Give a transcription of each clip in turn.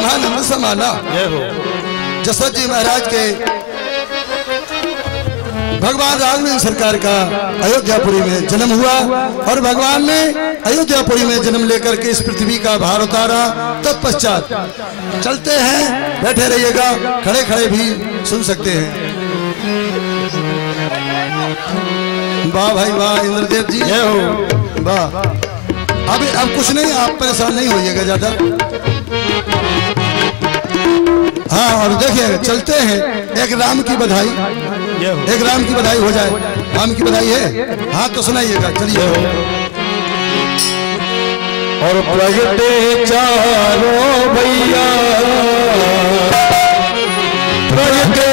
ब्रह्मानंद समाना। जसोद जी महाराज के भगवान राघवेंद्र सरकार का अयोध्यापुरी में जन्म हुआ और भगवान ने अयोध्यापुरी में जन्म लेकर के इस पृथ्वी का भार उतारा। तत्पश्चात चलते हैं, बैठे रहिएगा, खड़े खड़े भी सुन सकते हैं। वाह भाई वाह, इंद्रदेव जी वाह। अब कुछ नहीं, आप परेशान नहीं होइएगा ज्यादा। हाँ, और देखिए चलते हैं, एक राम की बधाई, एक राम की बधाई हो जाए। राम की बधाई है, हाँ तो सुनाइएगा, चलिए। और प्रगटे चारों भैया, प्रगटे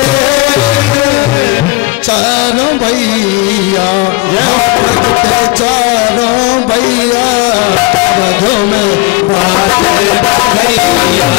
चारों भैया, प्रगटे चारों भैया, मधु में बाटे भैया,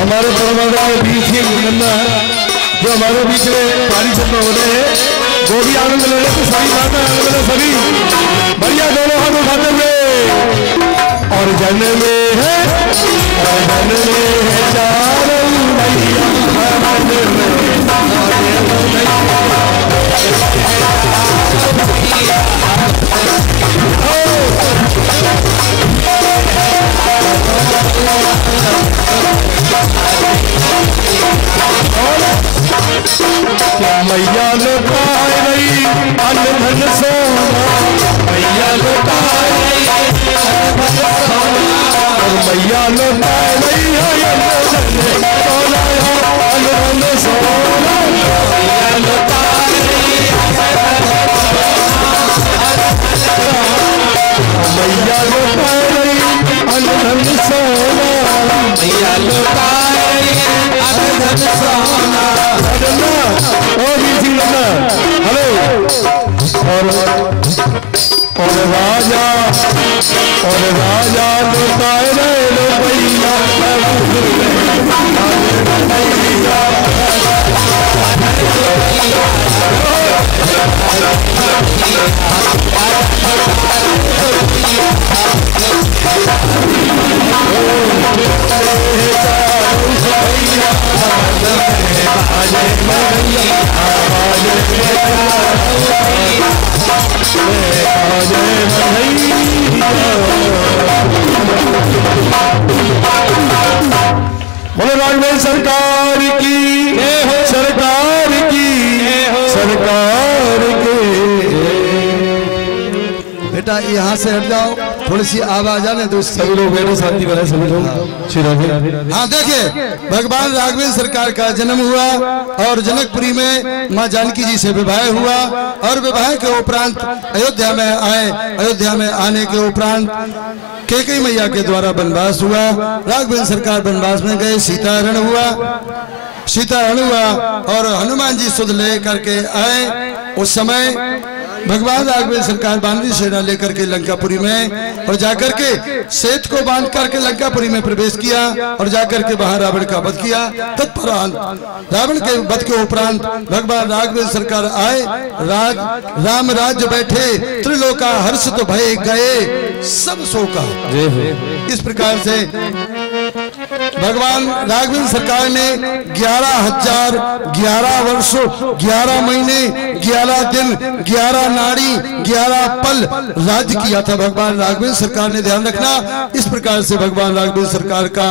हमारे परमात्मा के बीच ही गन्ना है जो हमारे बीच में पानी सब हो रहे हैं, वो भी आनंद ले रहे, तो सभी माता आनंद ले, सभी बढ़िया दोनों हाथ उठाते हुए। और जन में है चारों भैया, मैया लुटाए रही अन्न धन सोना, मैया लुटाए रही मैया लुटाए रही अन्न धन सोना, अन्न धन सोना, मैया लुटाए रही मैया लुटाए रही अन्न धन सोना, मैया लुटाए रही अन्न धन सोना। हेलो और राजा लुटाए रहे रुपैया, बोलो राघवेंद्र सरकार की, सरकार की, सरकार की। बेटा यहाँ से हट जाओ, थोड़ी सी आवाज आने दो। सभी लोग बैठो, शांति बनाए सभी लोग। हाँ देखिए, भगवान राघवेंद्र सरकार का जन्म हुआ और जनकपुरी में माँ जानकी जी से विवाह हुआ और विवाह के उपरांत अयोध्या में आए। अयोध्या में आने के उपरांत कैकेयी मैया के द्वारा वनवास हुआ। राघवेंद्र सरकार वनवास में गए, सीताहरण हुआ और हनुमान जी सुध ले करके आए। उस समय भगवान राघवेंद्र सरकार बानरी सेना लेकर के लंकापुरी में और जाकर के सेत को बांध करके लंकापुरी में प्रवेश किया और जाकर के वहां रावण का वध किया। तत्परांत रावण के वध के उपरांत भगवान राघवेंद्र सरकार आए, राम राज्य बैठे, त्रिलोका हर्षित तो भय गए सब शोका। इस प्रकार से भगवान राघवेंद्र सरकार ने 11,000 11 वर्ष 11 महीने 11 दिन 11 नाड़ी 11 पल राज्य किया था भगवान राघवेंद्र सरकार ने। ध्यान रखना, इस प्रकार से भगवान राघवेंद्र सरकार का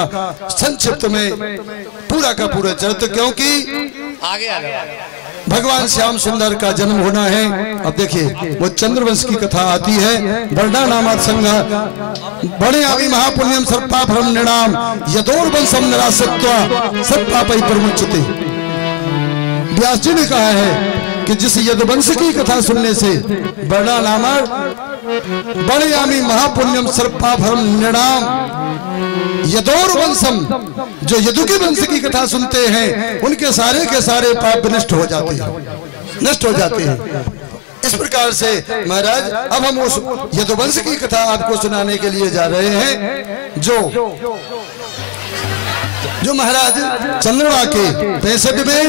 संक्षिप्त में पूरा का पूरा चरित्र, क्योंकि आगे भगवान श्याम सुंदर का जन्म होना है। अब देखिए वो चंद्रवंश की कथा आती है। वर्णा नामात संघ बड़े आवी महापुण्यम सर्पाभरम निणाम यदोर वंशम निरासत्वा सर्पापै प्रमुच्यते। व्यास जी ने कहा है कि जिस यदुवंश की कथा सुनने से वर्णा नामा बड़े आवी महापुण्यम सर्पाभरम निणाम यदोर वंशम, जो यदु के वंश की कथा सुनते हैं उनके सारे के सारे पाप नष्ट हो जाते हैं, नष्ट हो जाते हैं। इस प्रकार से महाराज अब हम उस यदुवंश की कथा आपको सुनाने के लिए जा रहे हैं, जो महाराज चंद्रमा के 65वें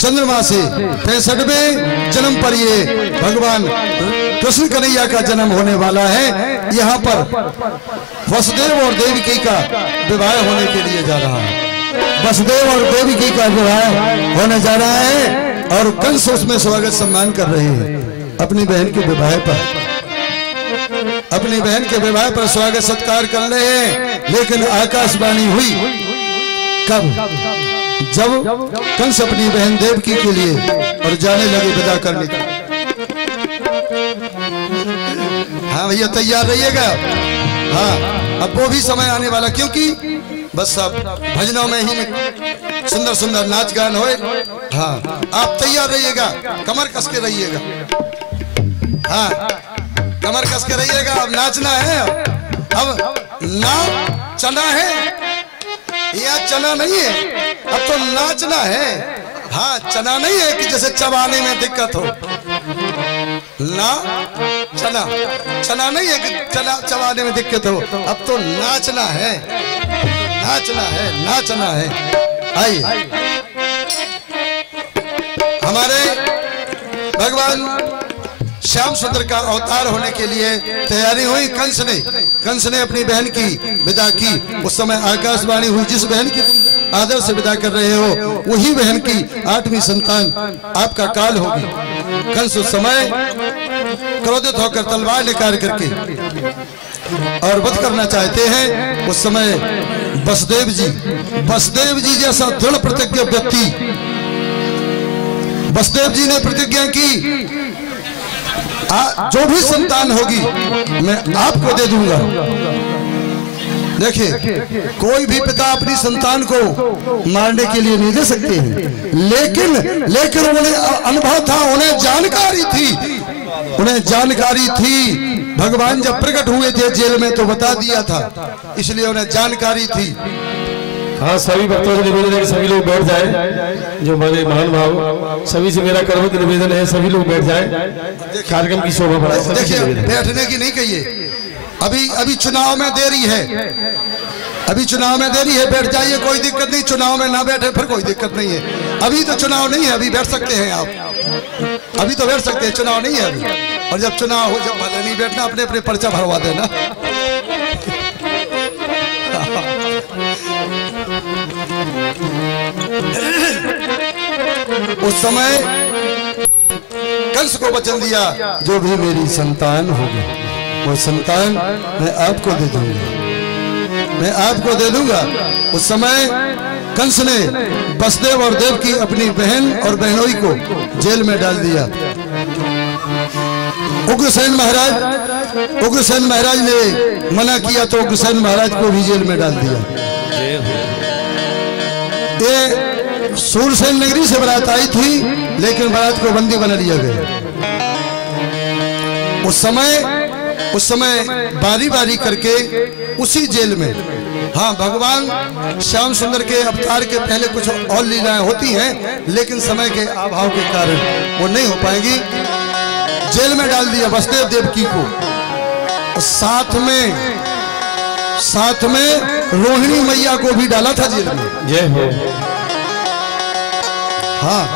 चंद्रमा से 65वें जन्म पर ये भगवान कृष्ण कन्हैया का जन्म होने वाला है। यहाँ पर वसुदेव और देवकी का विवाह होने के लिए जा रहा है। वसुदेव और देवकी का विवाह होने जा रहा है और कंस उसमें स्वागत सम्मान कर रहे हैं। अपनी बहन के विवाह पर, अपनी बहन के विवाह पर स्वागत सत्कार कर रहे हैं। लेकिन आकाशवाणी हुई कब? जब कंस अपनी बहन देवकी के लिए और जाने लगे विदा करने के। हाँ भैया तैयार रहिएगा। हाँ अब वो भी समय आने वाला, क्योंकि बस अब भजनों में ही सुंदर सुंदर नाच गान होए। हाँ आप तैयार रहिएगा, कमर कस के रहिएगा। हाँ कमर कस के रहिएगा। अब नाचना है, अब नाचना है या चना नहीं है, अब तो नाचना है। हाँ चना नहीं है कि जैसे चबाने में दिक्कत हो, ना चना चना नहीं है कि चना चबाने में दिक्कत हो। अब तो नाचना है, नाचना है, नाचना है। आइए हमारे भगवान श्याम सुंदर का अवतार होने के लिए तैयारी हुई। कंस ने अपनी बहन की विदा की। उस समय आकाशवाणी हुई, जिस बहन की आदर से विदा कर रहे हो वही बहन की 8वीं संतान आपका काल होगी। कंस उस समय क्रोधित होकर तलवार निकाल करके और वध करना चाहते हैं। उस समय वसुदेव जी वसुदेव जी जैसा दृढ़ प्रतिज्ञ व्यक्ति, वसुदेव जी ने प्रतिज्ञा की जो भी संतान होगी मैं आपको दे दूंगा। देखिए, कोई भी पिता अपनी संतान को मारने के लिए नहीं दे सकते हैं, लेकिन उन्हें अनुभव था, उन्हें जानकारी थी। भगवान जब प्रकट हुए थे जेल में तो बता दिया था, इसलिए उन्हें जानकारी थी। हाँ, सभी भक्तों से निवेदन है कि सभी लोग बैठ जाएं, जो हमारे महान भाव, सभी से मेरा कर्मठ निवेदन है, सभी लोग बैठ जाएं, कार्यक्रम की शोभा बढ़ाएं। देखिए, बैठने की नहीं कहिए, अभी चुनाव में देरी है, बैठ जाइए, कोई दिक्कत नहीं। चुनाव में ना बैठे फिर कोई दिक्कत नहीं है, अभी तो चुनाव नहीं है, अभी बैठ सकते हैं आप, अभी तो बैठ सकते हैं, चुनाव नहीं है अभी। और जब चुनाव हो, जब भले नहीं बैठना, अपने अपने पर्चा भरवा देना। उस समय कंस को वचन दिया, जो भी मेरी संतान होगी वो संतान मैं आपको दे दूंगा, उस समय कंस ने वसुदेव और देवकी अपनी बहन और बहनोई को जेल में डाल दिया। उग्रसेन महाराज ने मना किया तो उग्रसेन महाराज को भी जेल में डाल दिया। ये सूरसेन नगरी से बारात आई थी, लेकिन बारात को बंदी बना लिया गया। उस समय बारी बारी करके उसी जेल में, हाँ, भगवान श्याम सुंदर के अवतार के पहले कुछ और लीलाएं होती हैं, लेकिन समय के अभाव के कारण वो नहीं हो पाएंगी। जेल में डाल दिया वसुदेव देवकी को, साथ में रोहिणी मैया को भी डाला था जेल में। जय हो। हाँ,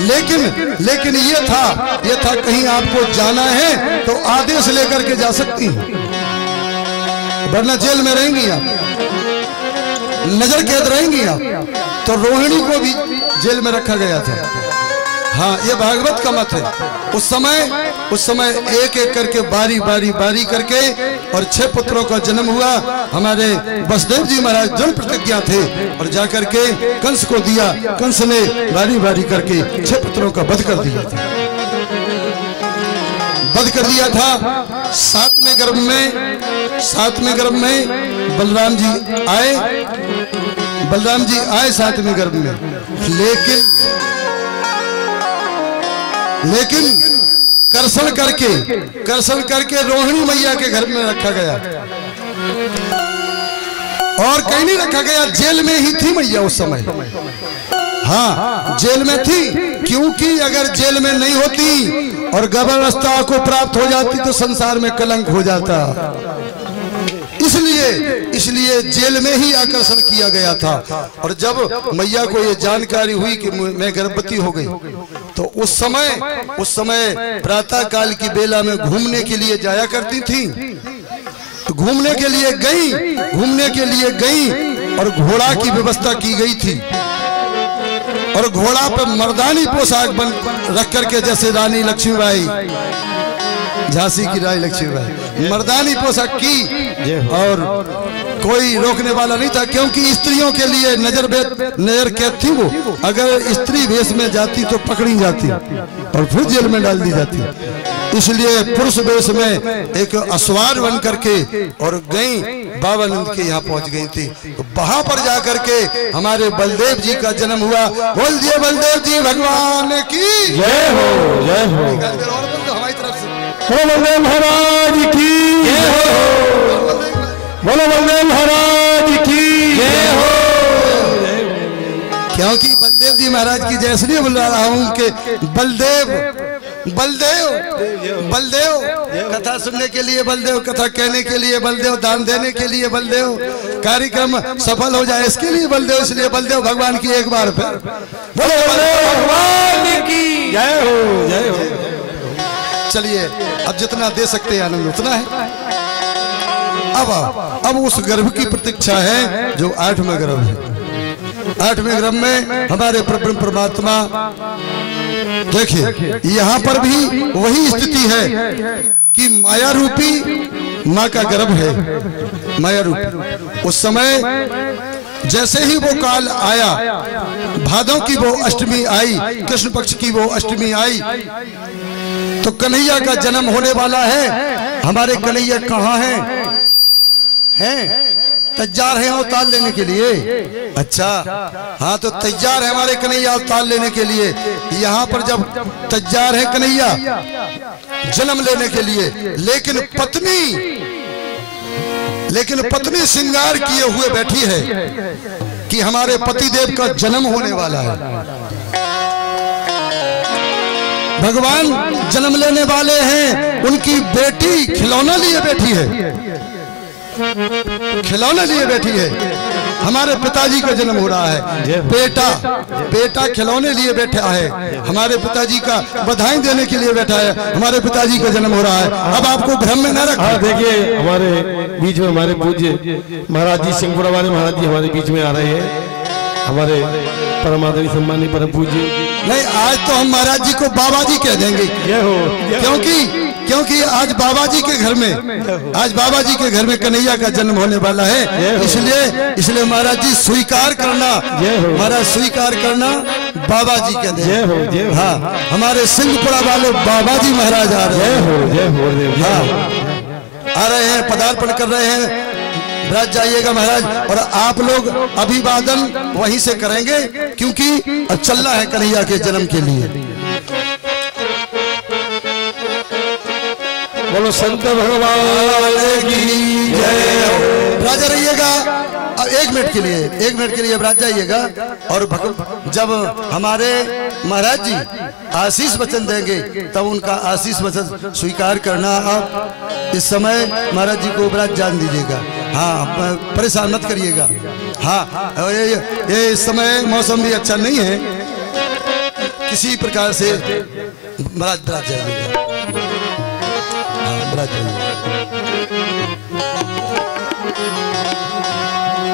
लेकिन ये था कहीं आपको जाना है तो आदेश लेकर के जा सकती हैं, वरना जेल में रहेंगी आप, नजर कैद रहेंगी आप। तो रोहिणी को भी जेल में रखा गया था। हाँ, ये भागवत का मत है। उस समय एक एक करके बारी करके और 6 पुत्रों का जन्म हुआ। हमारे वसुदेव जी महाराज दृढ़ प्रतिज्ञा थे और जाकर के कंस को दिया। कंस ने बारी करके 6 पुत्रों का वध कर दिया था। सातवें गर्भ में बलराम जी आए 7वें गर्भ में, लेकिन कर्षण करके रोहिणी मैया के घर में रखा गया और कहीं नहीं रखा गया, जेल में ही थी मैया उस समय। हाँ, जेल में थी, क्योंकि अगर जेल में नहीं होती और गर्भावस्था को प्राप्त हो जाती तो संसार में कलंक हो जाता। इसलिए जेल में ही आकर्षण किया गया था। और जब मैया को ये जानकारी हुई कि मैं गर्भवती हो गई, तो उस समय प्रातः काल की बेला में घूमने के लिए जाया करती थी। तो घूमने के लिए गई और घोड़ा की व्यवस्था की गई थी, और घोड़ा पर मर्दानी पोशाक बन रख करके, जैसे रानी लक्ष्मीबाई, झांसी की रानी लक्ष्मीबाई, मर्दानी पोशाक की, और कोई रोकने वाला नहीं था, क्योंकि स्त्रियों के लिए नजर कैद थी। वो अगर स्त्री वेश में जाती तो पकड़ी जाती और फिर जेल में डाल दी जाती। इसलिए पुरुष वेश में एक असवार बन करके और गई, बाबानंद के यहाँ पहुंच गई थी। तो वहां पर जाकर के हमारे बलदेव जी का जन्म हुआ। बोल दिए बलदेव जी भगवान की जय हो, जय हो। हमारी तरफ से बलदेव महाराज की जय हो, बोलो बलदेव महाराज की जय हो। क्योंकि बलदेव जी महाराज की जय इसलिए बुला रहा हूँ कि बलदेव कथा सुनने के लिए, बलदेव कथा कहने के लिए, बलदेव दान देने के लिए, बलदेव कार्यक्रम सफल हो जाए इसके लिए बलदेव, इसलिए बलदेव भगवान की एक बार फिर बोलो बलदेव भगवान की जय हो, जय हो। चलिए, अब जितना दे सकते हैं आनंद उतना है। अब उस गर्भ की प्रतीक्षा है जो 8वें गर्भ है। 8वें गर्भ में हमारे परमात्मा, देखिए यहाँ पर भी वही स्थिति है कि माया रूपी माँ का गर्भ है, माया रूपी। उस समय जैसे ही वो काल आया, भादों की वो अष्टमी आई, कृष्ण पक्ष की वो अष्टमी आई, तो कन्हैया का जन्म होने वाला है। हमारे कन्हैया कहाँ हैं? तैयार हैं अवतार लेने के लिए। अच्छा, हाँ, तो तैयार है हमारे कन्हैया अवतार लेने के लिए। यहाँ पर जब तैयार है कन्हैया जन्म लेने के लिए, लेकिन पत्नी श्रृंगार किए हुए बैठी है कि हमारे पतिदेव का जन्म होने वाला है। भगवान जन्म लेने वाले हैं, उनकी बेटी खिलौना लिए बैठी है, खिलौना लिए बैठी है। हमारे पिताजी का जन्म हो रहा है, बेटा खिलौने लिए बैठा है, हमारे पिताजी का बधाई देने के लिए बैठा है, हमारे पिताजी का जन्म हो रहा है। अब आपको भ्रम में न रखा। देखिए, हमारे बीच में हमारे पूज्य महाराज जी, सिंहपुरा वाले महाराज जी हमारे बीच में आ रहे हैं, हमारे परमादरी सम्मानी परम पूज्य। नहीं, आज तो हम महाराज जी को बाबा जी कह देंगे, क्योंकि आज बाबा जी के घर में कन्हैया का जन्म होने वाला है। इसलिए महाराज जी स्वीकार करना, महाराज स्वीकार करना, बाबा जी कह देंगे। हाँ, हमारे सिंहपुरा वाले बाबा जी महाराज आ रहे हैं, आ रहे हैं, पदार्पण कर रहे हैं। ब्रज जाइएगा महाराज, और आप लोग अभिवादन वहीं से करेंगे, क्योंकि अब चलना है कन्हैया के जन्म के लिए। बोलो संत भगवान की जय। राजा रहिएगा, अब 1 मिनट के लिए ब्रज जाइएगा। और जब हमारे महाराज जी आशीष वचन देंगे, तब उनका आशीष वचन स्वीकार करना। आप इस समय महाराज जी को ब्रज जान दीजिएगा। हाँ, परेशान मत करिएगा। हाँ, ये इस समय मौसम भी अच्छा नहीं है, किसी प्रकार से महाराज ब्रज जाइएगा।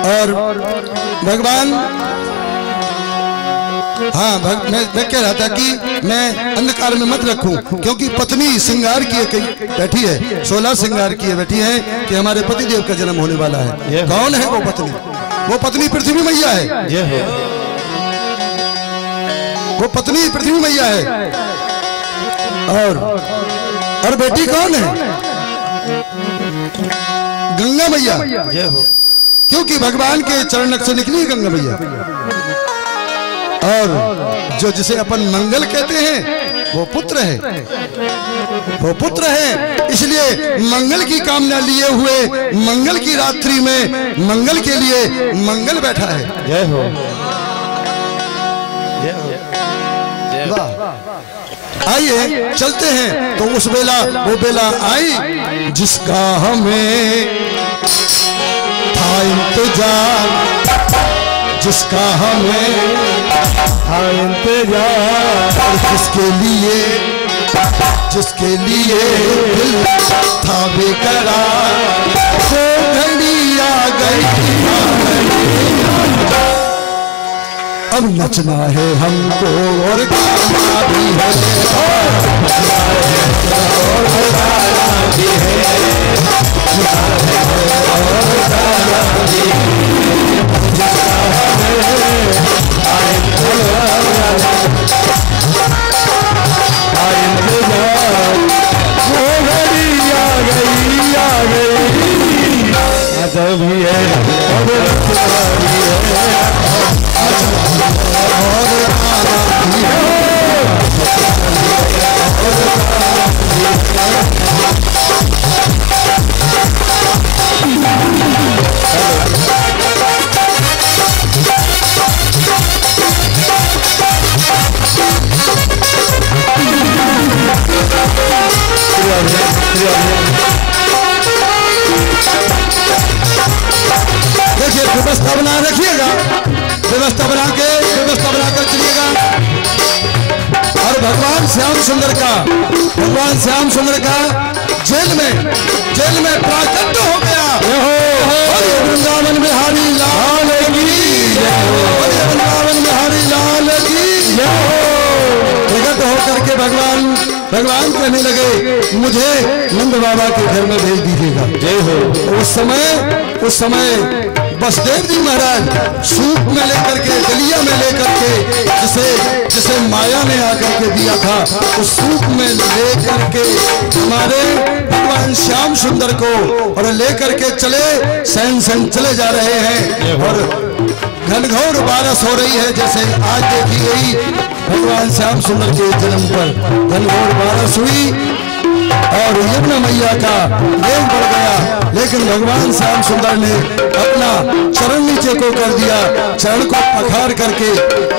और भगवान, हाँ, मैं कह रहा था कि मैं अंधकार में मत रखूं, क्योंकि पत्नी श्रृंगार किए बैठी है, 16 श्रृंगार किए बैठी है कि हमारे पतिदेव का जन्म होने वाला है। कौन है वो पत्नी? वो पत्नी पृथ्वी मैया है। वो पत्नी पृथ्वी मैया है। और बेटी कौन है? गंगा मैया। क्योंकि भगवान के चरण से निकली गंगा मैया। और जो जिसे अपन मंगल कहते हैं, वो पुत्र है। इसलिए मंगल की कामना लिए हुए मंगल की रात्रि में मंगल के लिए मंगल बैठा है। जय हो। आइए चलते हैं। तो उस बेला, वो बेला आई जिसका हमें था इंतजार, जिसका हमें था इंतजार, और जिसके लिए दिल था बेकरार, वो घड़ी आ गई। अब नचना है हमको और गाना भी है, देखिए व्यवस्था बना रखिएगा, व्यवस्था बनाकर चलिएगा। और भगवान श्याम सुंदर का जेल में प्राकट्य हो गया। वृंदावन बिहारी लाल की, वृंदावन बिहारी लाल की। प्रकट होकर के भगवान कहने लगे, मुझे नंद बाबा के घर में भेज दीजिएगा। जय हो। उस समय बसदेव जी महाराज सूप में लेकर के, दलिया में लेकर के, जिसे माया ने आकर के दिया था, उस सूप में लेकर के हमारे भगवान श्याम सुंदर को और लेकर के चले सैन चले जा रहे हैं। और घनघोर बारिश हो रही है, जैसे आज देखी गई भगवान श्याम सुंदर के जन्म पर घनघोर बारिश हुई और यमुना मैया का वेग बढ़ गया, लेकिन भगवान श्याम सुंदर ने अपना चरण नीचे को कर दिया, चरण को पखार करके,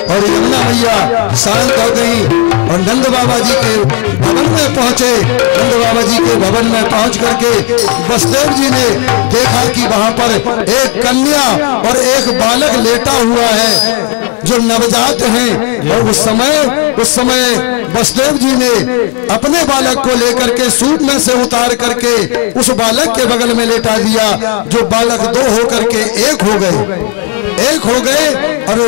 और यमुना मैया शांत हो गई और नंद बाबा जी के भवन में पहुंचे। नंद बाबा जी के भवन में पहुंच करके बसदेव जी ने देखा कि वहां पर एक कन्या और एक बालक लेटा हुआ है जो नवजात हैं। और उस समय बसदेव जी ने अपने बालक को लेकर के सूप में से उतार करके उस बालक के बगल में लेटा दिया, जो बालक दो होकर के एक हो गए और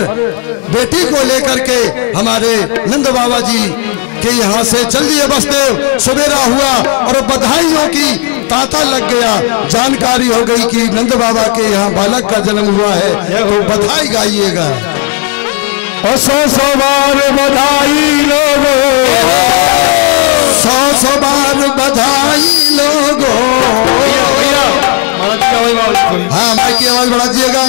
बेटी को लेकर के हमारे नंद बाबा जी के यहाँ से चल दिए बसदेव। सवेरा हुआ और बधाइयों की तांता लग गया, जानकारी हो गई कि नंद बाबा के यहाँ बालक का जन्म हुआ है, तो बधाई गाइएगा। और 100 बार बधाई लोगो, 100 बार बधाई लोगो। हाँ, माइक की आवाज बढ़ा दीजिएगा।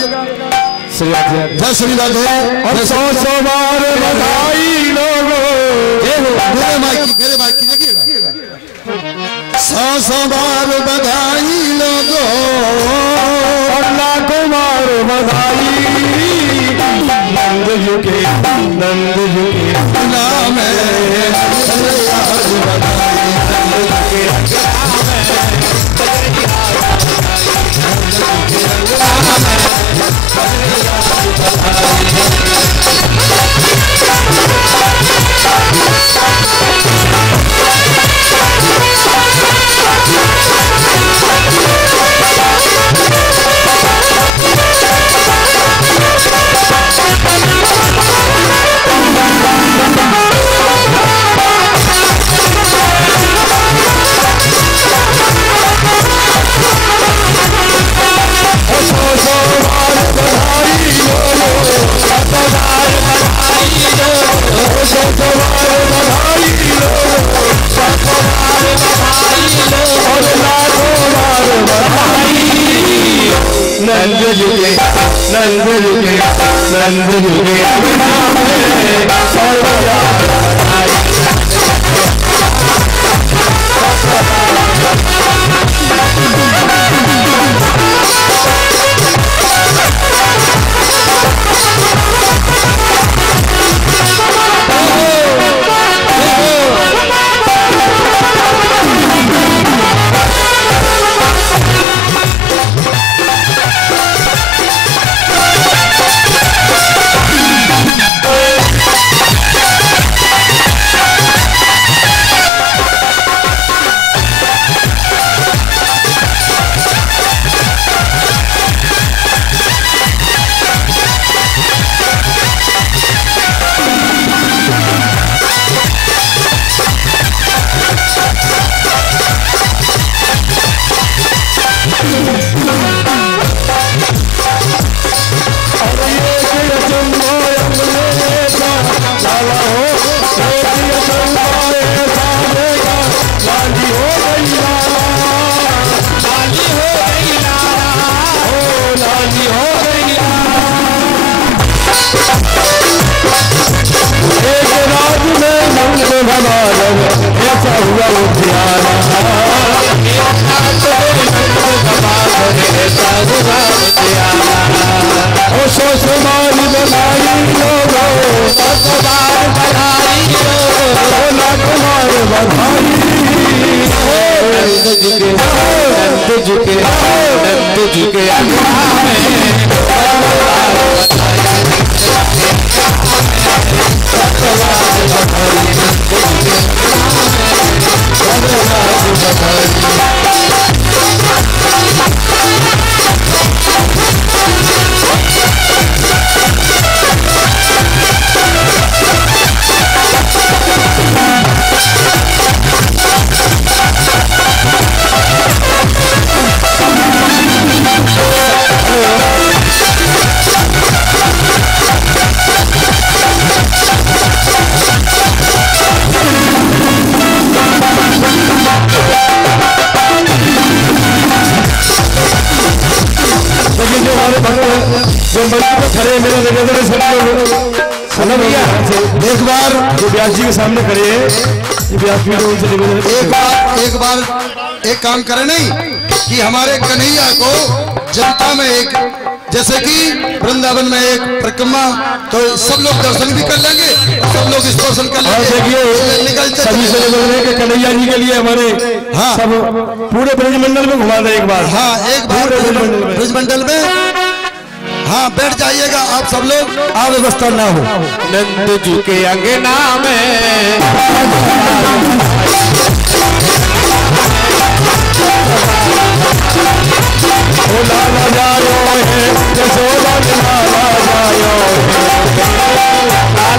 जय श्री राधे। और 100 बार बधाई लोगो, मेरे माइक की देखिएगा। 100 बार बधाई लोगो, और लाखों बार बधाई नंद झुके नाम नंद झुके ऐसा हुआ उद्याना ओ 100 बार बधाई लोगो, 100 बार बधाई लोगो, लाख बार बधाई। नंद झुके एक बार जो व्यास जी के सामने खड़े हैं, ये व्यास जी उनसे निवेदन है। एक बार एक काम करें नहीं कि हमारे कन्हैया को जनता में एक, जैसे कि वृंदावन में एक परिक्रमा, तो सब लोग दर्शन भी कर लेंगे, सब लोग स्पर्शन कर लेंगे, निकलते सभी से निवेदन है कि कन्हैया जी के लिए हमारे हाँ सब पूरे ब्रजमंडल में घुमा दें एक बार। हाँ एक बार ब्रजमंडल में हाँ बैठ जाइएगा आप सब लोग, अव्यवस्था ना हो। नंद जी के अंगना में लाला जायो है, यशोदा लाला जायो है, लाला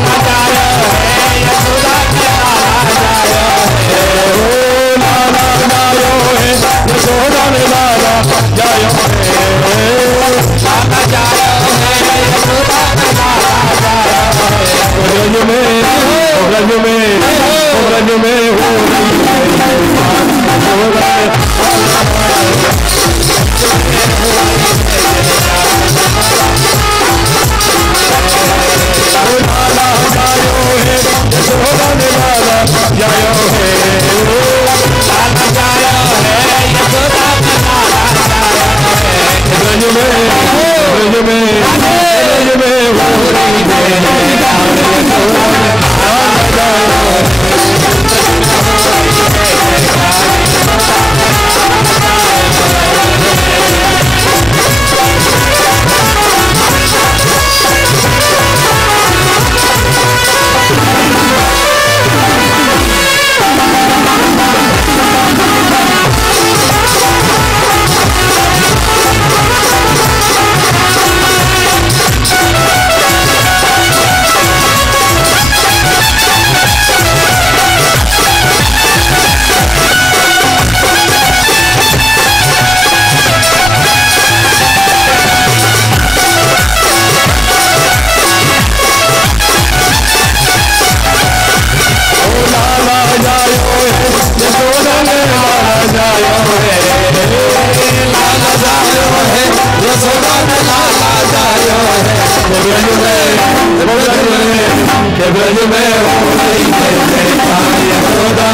जायो है, यशोदा लाला जायो है, ओ लाला जायो है, यशोदा लाला जायो है, लाला जायो है, यशोदा लाला जायो है। ब्रज में ब्रज में ब्रज में हो लाला जायो है, यशोदा लाला जायो है, लाला जायो है, यशोदा लाला जायो है। ब्रज में ब्रज में ब्रज में हो रही है, लाला जायो है।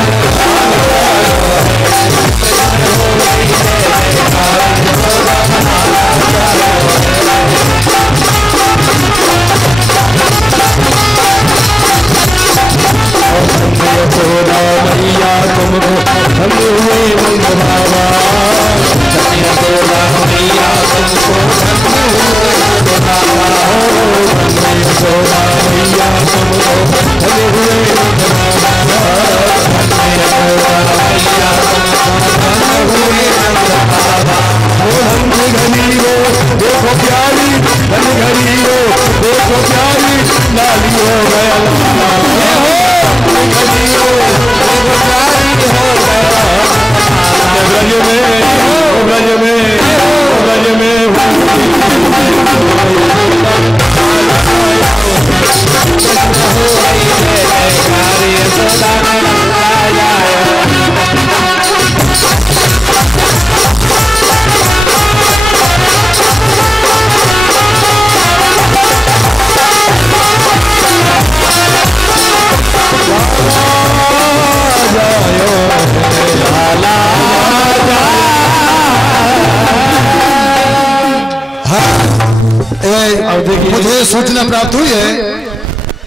मुझे सूचना प्राप्त हुई है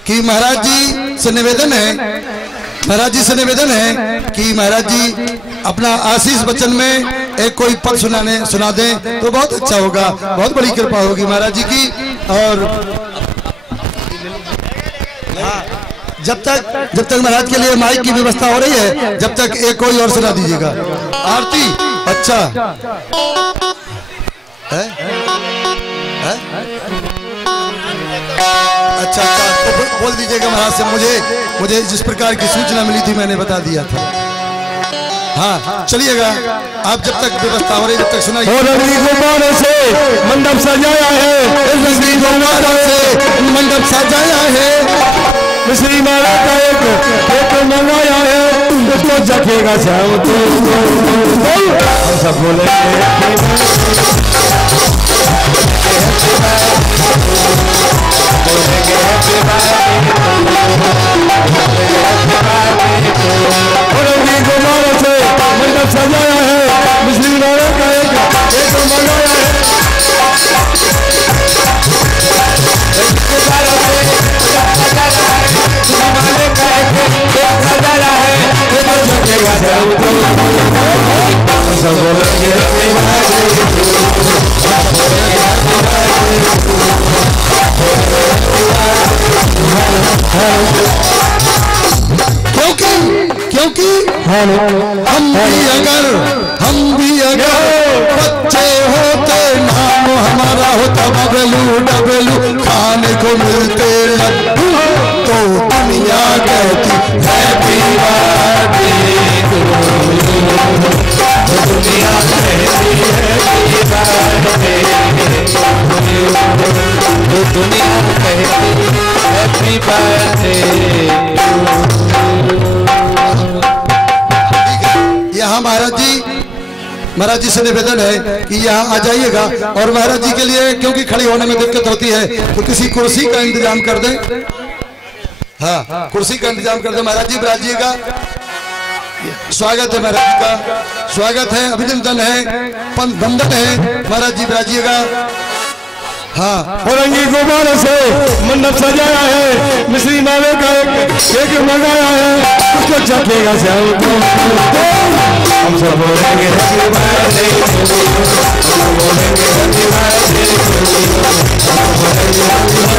कि महाराज जी से निवेदन है, महाराज जी से निवेदन है कि महाराज जी अपना आशीष वचन में एक कोई पद सुना दें तो बहुत अच्छा होगा, बहुत बड़ी कृपा होगी महाराज जी की। और जब तक महाराज के लिए माइक की व्यवस्था हो रही है, जब तक एक कोई और सुना दीजिएगा आरती। अच्छा है? है? अच्छा तो बोल दीजिएगा महाराज से, मुझे जिस प्रकार की सूचना मिली थी मैंने बता दिया था। हाँ चलिएगा आप जब तक व्यवस्था हो रही जब तक सुनाइए। से मंडप सजाया है, मंडप सजाया है, मिश्री मारा का एक मंगाया है, उसको जखेगा श्याम तो हम सब बोले और रंगी गुब्बारों से मंडप सजाया है, मिश्री वाले का एक मंगाया है। क्योंकि हम भी अगर बच्चे होते, नाम हमारा होता बबलू डबलू, खाने को मिलते लड्डू तो दुनिया कहती हैप्पी बर्थडे टू यू, दुनिया कहती हैप्पी बर्थडे टू यू, दुनिया कहती हैप्पी बर्थडे। यहाँ महाराज जी से निवेदन है कि यहाँ आ जाइएगा और महाराज जी के लिए क्योंकि खड़ी होने में दिक्कत होती है तो किसी कुर्सी का इंतजाम कर दें। हाँ, कुर्सी का इंतजाम कर दें। महाराज जी बिराजिएगा। स्वागत है महाराज जी का, स्वागत है, अभिनंदन है, वंदन है। महाराज जी बिराजिएगा। हाँ, और रंगी गुब्बारों से मंडप सजाया है, मिश्री मावे का एक मंगाया है, उसको चखेगा श्याम को। हम सब बोलेंगे हैप्पी बर्थडे टू यू, हम बोलेंगे हैप्पी बर्थडे टू यू, हम बोलेंगे हैप्पी आया है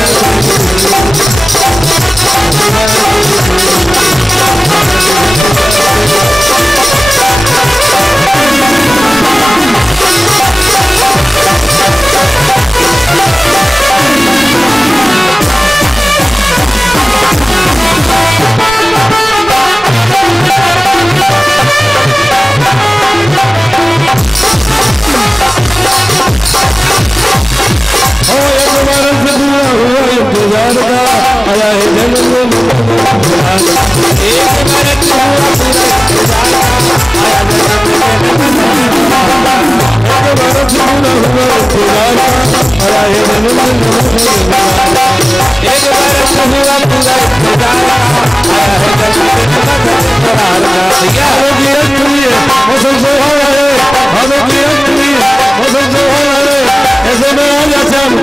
जन्म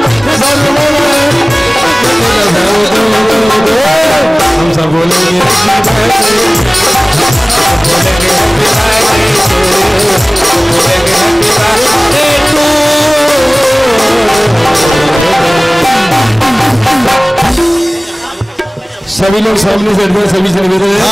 हम सब बोलेंगे सभी लोग सामने से सभी से निवेदन है।